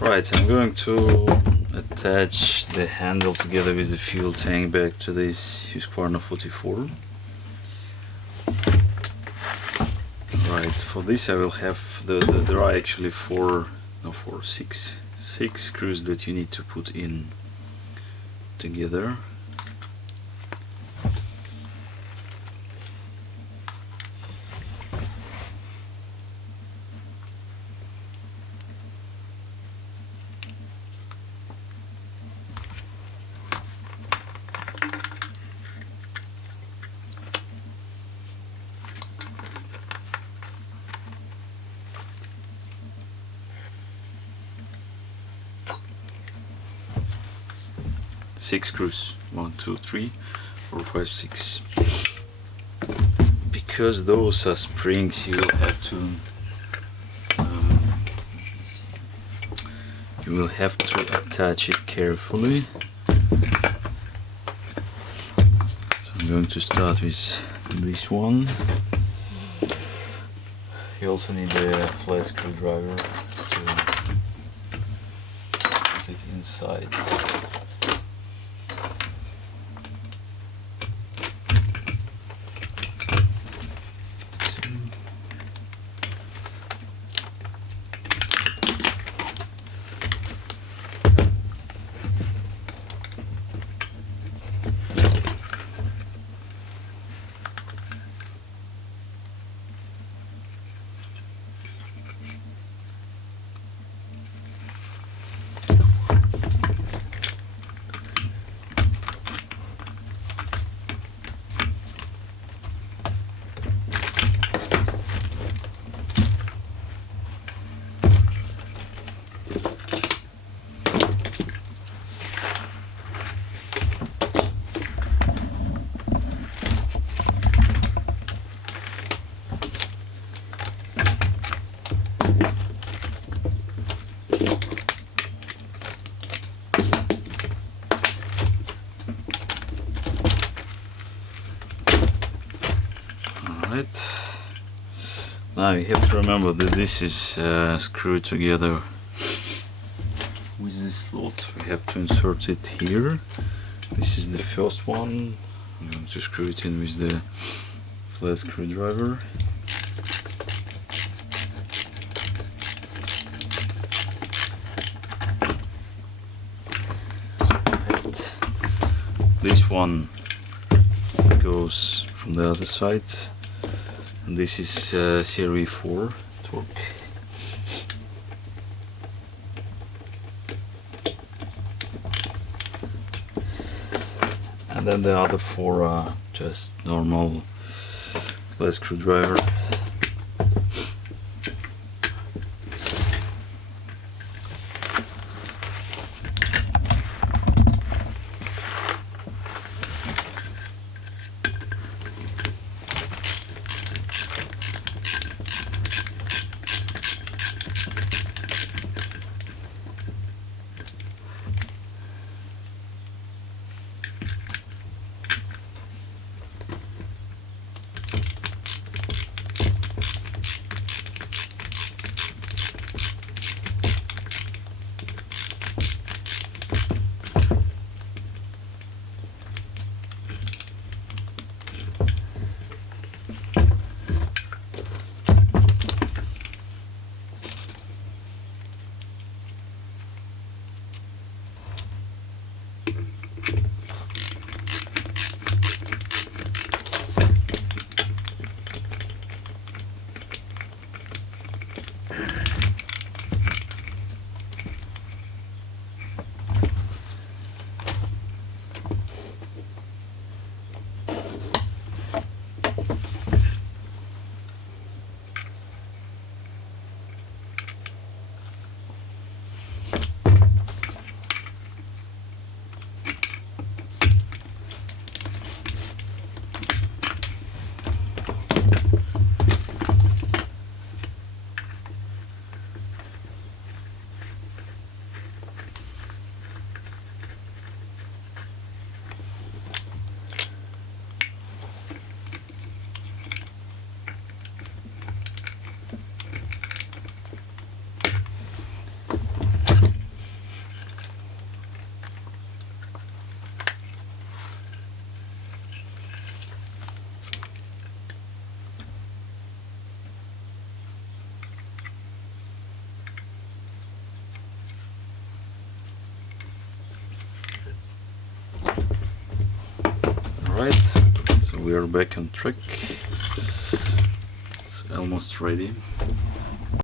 Right, I'm going to attach the handle together with the fuel tank back to this Husqvarna 44. Right, for this I will have there are actually six screws that you need to put in together. Six screws, 1, 2, 3, 4, 5, 6. Because those are springs, you will have to attach it carefully. So I'm going to start with this one. You also need a flat screwdriver to put it inside. Now you have to remember that this is screwed together with the slots. We have to insert it here. This is the first one. I'm going to screw it in with the flat screwdriver. This one goes from the other side. And this is Series 4 torque. And then the other four are just normal flat screwdriver. Alright, so we are back on track. It's almost ready.